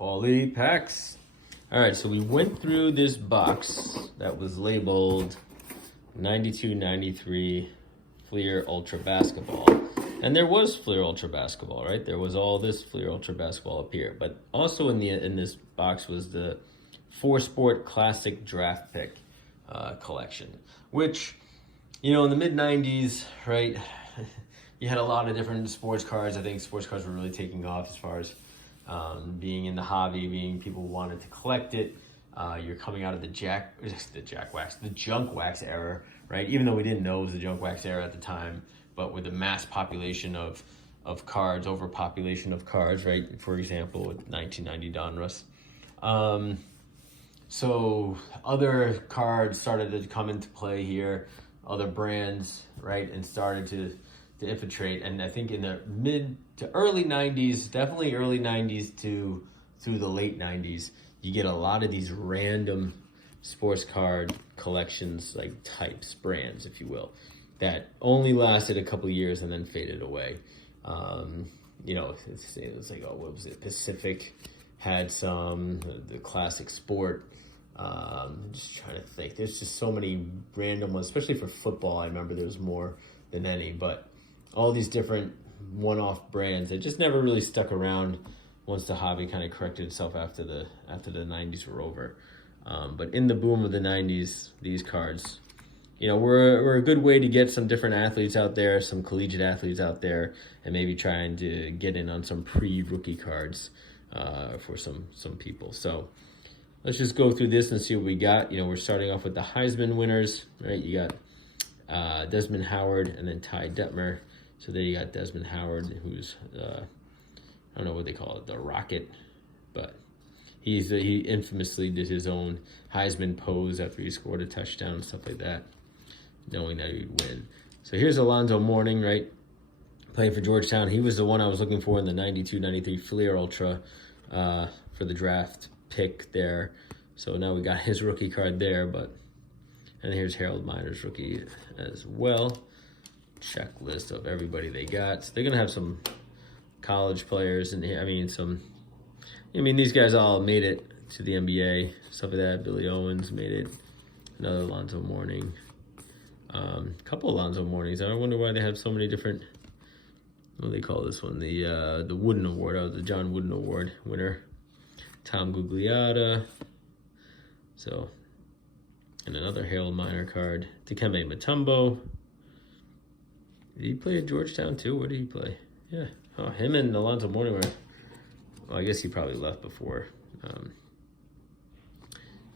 Paulie packs. All right, so we went through this box that was labeled 92-93 Fleer Ultra Basketball. And there was Fleer Ultra Basketball, right? There was all this Fleer Ultra Basketball up here. But also in this box was the 4Sport Classic Draft Pick collection, which, you know, in the mid-90s, right, you had a lot of different sports cards. I think sports cards were really taking off as far as being in the hobby, people wanted to collect it. You're coming out of the junk wax era, right? Even though we didn't know it was the junk wax era at the time, but with the mass population of cards, overpopulation of cards, right? For example, with 1990 Donruss. So other cards started to come into play here, other brands, right? And started to infiltrate. And I think in the mid to early 90s, definitely early 90s to through the late 90s, you get a lot of these random sports card collections, like types, brands, if you will, that only lasted a couple of years and then faded away. You know, it was like, oh, what was it? Pacific had some, the Classic Sport. I'm just trying to think. There's just so many random ones, especially for football. I remember there was more than any, but all these different one-off brands that just never really stuck around once the hobby kind of corrected itself after the 90s were over. But in the boom of the 90s, these cards, you know, were a good way to get some different athletes out there, some collegiate athletes out there, and maybe trying to get in on some pre-rookie cards for some people. So let's just go through this and see what we got. You know, we're starting off with the Heisman winners, right? You got Desmond Howard and then Ty Detmer. So there you got Desmond Howard, who's, I don't know what they call it, the Rocket, but he infamously did his own Heisman pose after he scored a touchdown and stuff like that, knowing that he would win. So here's Alonzo Mourning, right? Playing for Georgetown. He was the one I was looking for in the 92-93 Fleer Ultra for the draft pick there. So now we got his rookie card there, and here's Harold Miner's rookie as well. Checklist of everybody they got. So they're gonna have some college players in here. I mean, these guys all made it to the NBA, stuff like that. Billy Owens made it. Another Alonzo Mourning. Couple Alonzo Mournings. I wonder why they have so many different. What do they call this one? The Wooden Award. That was the John Wooden Award winner. Tom Gugliotta. So, and another Harold Miner card. Dikembe Mutombo. Did he play at Georgetown too? Where did he play? Yeah. Oh, him and Alonzo Mourning were. Well, I guess he probably left before.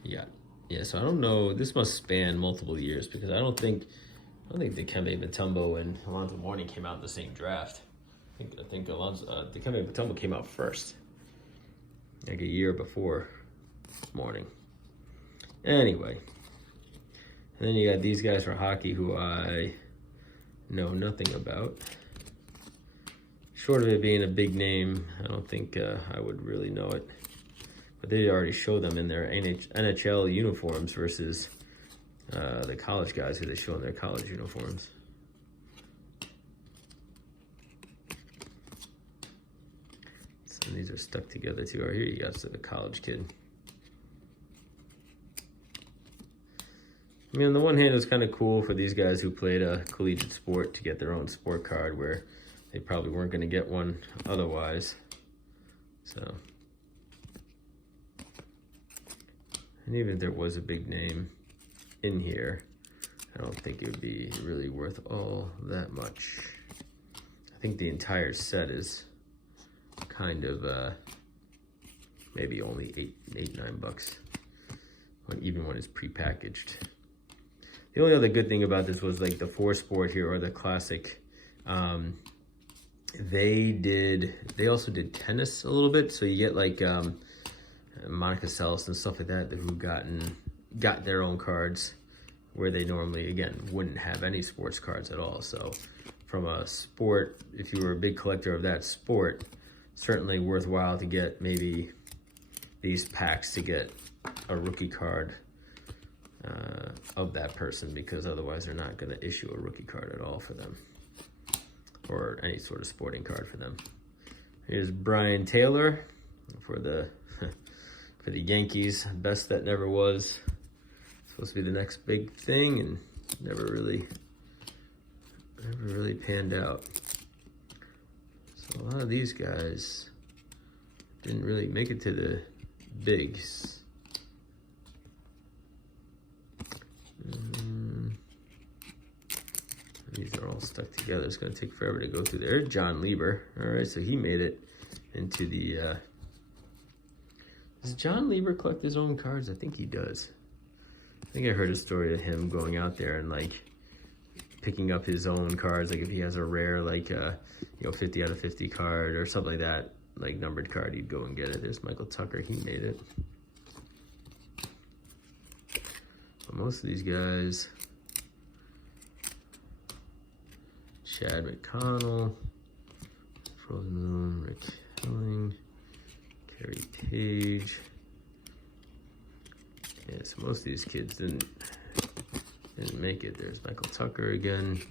Yeah. So I don't know. This must span multiple years because I don't think Dikembe Mutombo and Alonzo Mourning came out in the same draft. I think Dikembe Mutombo came out first, like a year before Mourning. Anyway, and then you got these guys for hockey who I know nothing about. Short of it being a big name, I don't think I would really know it. But they already show them in their NHL uniforms versus the college guys who they show in their college uniforms. So these are stuck together too. Right, here you got the college kid. I mean, on the one hand, it was kind of cool for these guys who played a collegiate sport to get their own sport card where they probably weren't going to get one otherwise. So, and even if there was a big name in here, I don't think it would be really worth all that much. I think the entire set is kind of maybe only $8-9, even when it's prepackaged. The only other good thing about this was like the 4Sport here, or the Classic. They also did tennis a little bit, so you get like Monica Seles and stuff like that who got their own cards where they normally, again, wouldn't have any sports cards at all. So from a sport, if you were a big collector of that sport, certainly worthwhile to get maybe these packs to get a rookie card of that person, because otherwise they're not going to issue a rookie card at all for them, or any sort of sporting card for them. Here's Brian Taylor for the for the Yankees. Best that never was. Supposed to be the next big thing, and never really panned out. So a lot of these guys didn't really make it to the bigs. These are all stuck together. It's going to take forever to go through there. John Lieber. All right, so he made it into the... Does John Lieber collect his own cards? I think he does. I think I heard a story of him going out there and like picking up his own cards. Like if he has a rare, like, 50 out of 50 card or something like that, like numbered card, he'd go and get it. There's Michael Tucker. He made it. But most of these guys... Chad McConnell, Frozen Moon, Rick Helling, Kerry Page. Yeah, so most of these kids didn't make it. There's Michael Tucker again.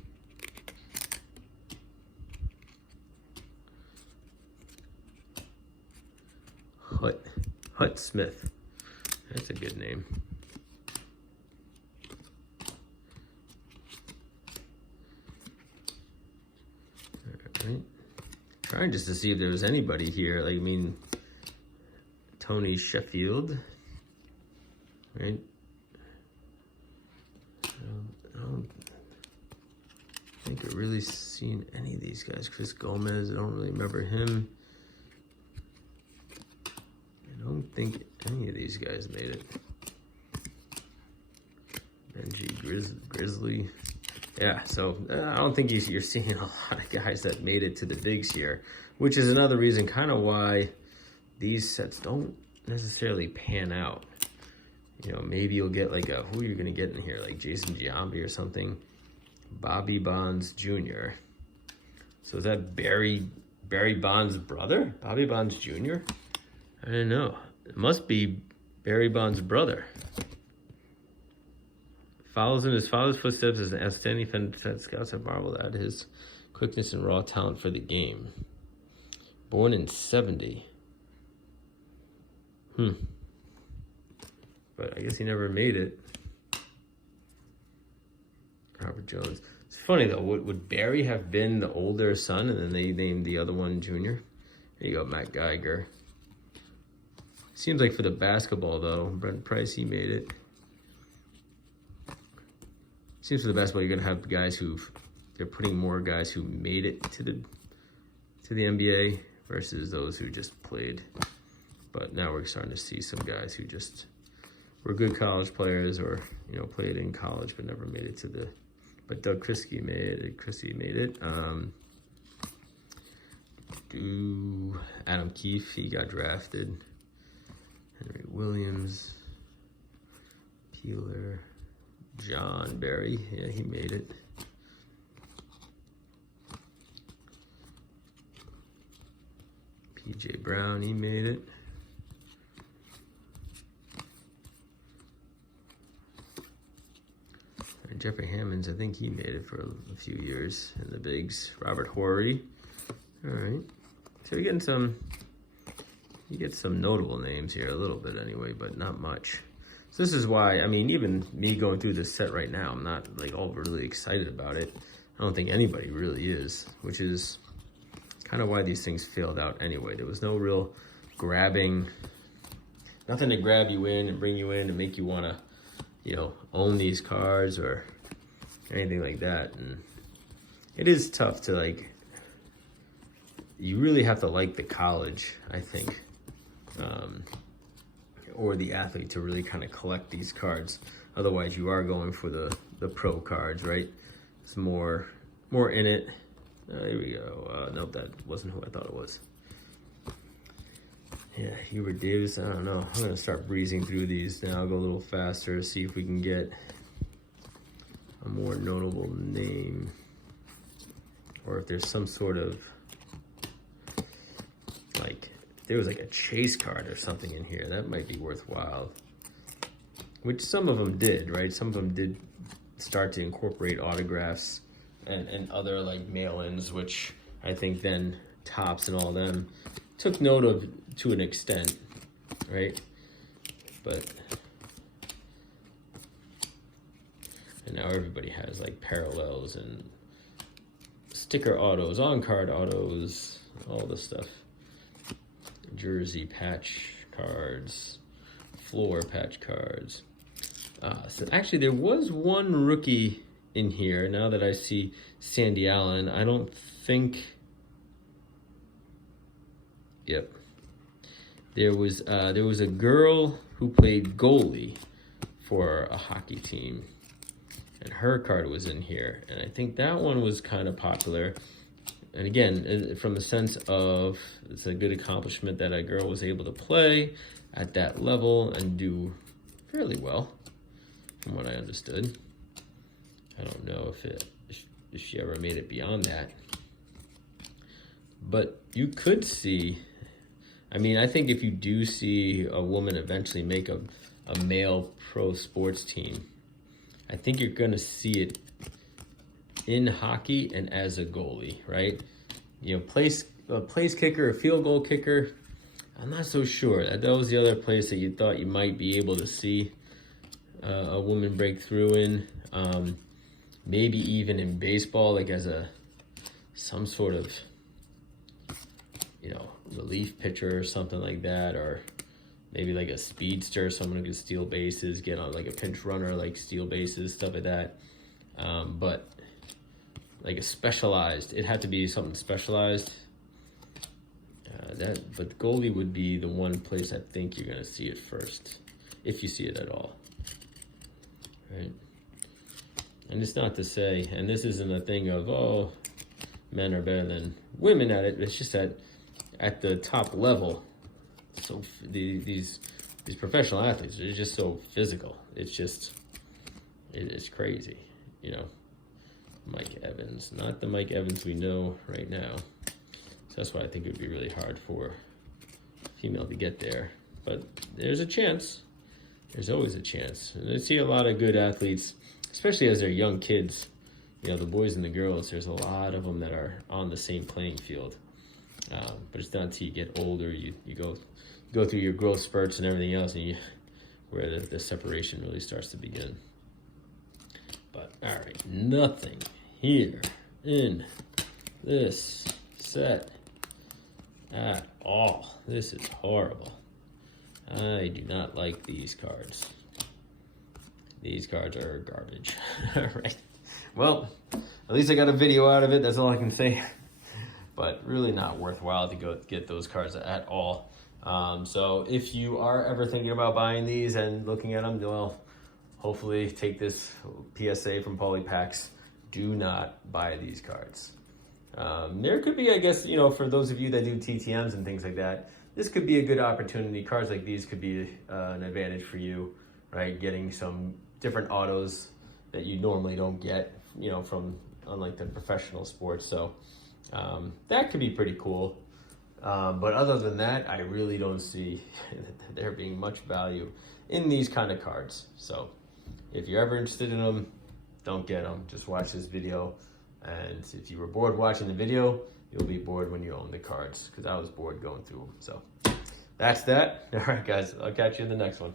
Hut Smith. That's a good name. Right. Trying just to see if there was anybody here. Like, I mean, Tony Sheffield, right? I don't think I've really seen any of these guys. Chris Gomez, I don't really remember him. I don't think any of these guys made it. Benji Grizzly. Yeah, so I don't think you're seeing a lot of guys that made it to the bigs here, which is another reason kind of why these sets don't necessarily pan out. You know, maybe you'll get like who you're going to get in here, like Jason Giambi or something. Bobby Bonds Jr. So is that Barry Bonds' brother? Bobby Bonds Jr.? I don't know. It must be Barry Bonds' brother. Follows in his father's footsteps as an outstanding defensive scouts have marveled at his quickness and raw talent for the game. Born in 70. But I guess he never made it. Robert Jones. It's funny though, would Barry have been the older son and then they named the other one Junior? There you go, Matt Geiger. Seems like for the basketball though, Brent Price, he made it. Seems for the basketball, you're gonna have guys they're putting more guys who made it to the NBA versus those who just played. But now we're starting to see some guys who just were good college players or, played in college but never made it to the, but Doug Christie made it. Adam Keefe, he got drafted. Henry Williams, Peeler. John Barry, yeah, he made it. PJ Brown, he made it. And Jeffrey Hammonds, I think he made it for a few years in the bigs. Robert Horry. All right. So you get some notable names here, a little bit anyway, but not much. So this is why, I mean, even me going through this set right now, I'm not like overly excited about it. I don't think anybody really is, which is kind of why these things failed out anyway. There was no real grabbing, nothing to grab you in and bring you in and make you want to, own these cards or anything like that. And it is tough to like, you really have to like the college, I think. Or the athlete to really kind of collect these cards. Otherwise, you are going for the pro cards, right? It's more in it. Here we go. Nope, that wasn't who I thought it was. Yeah, Hubert Davis. I don't know. I'm gonna start breezing through these now. I'll go a little faster. See if we can get a more notable name, or if there's some sort of like. There was like a chase card or something in here. That might be worthwhile. Which some of them did, right? Some of them did start to incorporate autographs and other like mail-ins, which I think then Topps and all them took note of to an extent, right? but and now everybody has like parallels and sticker autos, on-card autos, all this stuff. Jersey patch cards, floor patch cards. So actually there was one rookie in here. Now that I see Sandy Allen, I don't think, yep. There was a girl who played goalie for a hockey team, and her card was in here, and I think that one was kind of popular. And again, from the sense of it's a good accomplishment that a girl was able to play at that level and do fairly well, from what I understood. I don't know if she ever made it beyond that. But you could see, I mean, I think if you do see a woman eventually make a male pro sports team, I think you're going to see it in hockey and as a goalie, right? You know, a place kicker, a field goal kicker, I'm not so sure. That was the other place that you thought you might be able to see a woman break through in. Maybe even in baseball, like as some sort of, you know, relief pitcher or something like that, or maybe like a speedster, someone who can steal bases, get on like a pinch runner, like steal bases, stuff like that. But like a specialized, it had to be something specialized. But goalie would be the one place I think you're gonna see it first, if you see it at all, right? And it's not to say, and this isn't a thing of, oh, men are better than women at it. It's just that at the top level, so these professional athletes are just so physical. It's just, it's crazy, you know. Mike Evans, not the Mike Evans we know right now. So that's why I think it would be really hard for a female to get there. But there's a chance. There's always a chance. And I see a lot of good athletes, especially as they're young kids. You know, the boys and the girls, there's a lot of them that are on the same playing field. But it's not until you get older, you go through your growth spurts and everything else, and where the separation really starts to begin. But all right, nothing here in this set at all. This is horrible. I do not like these cards. These cards are garbage. All right. Well, at least I got a video out of it. That's all I can say. But really not worthwhile to go get those cards at all. So if you are ever thinking about buying these and looking at them, well, hopefully take this PSA from Polypacks. Do not buy these cards. There could be, I guess, you know, for those of you that do TTMs and things like that, this could be a good opportunity. Cards like these could be an advantage for you, right? Getting some different autos that you normally don't get, you know, from unlike the professional sports. So that could be pretty cool. But other than that, I really don't see there being much value in these kind of cards. So if you're ever interested in them, don't get them. Just watch this video. And if you were bored watching the video, you'll be bored when you own the cards, because I was bored going through them. So that's that. All right, guys, I'll catch you in the next one.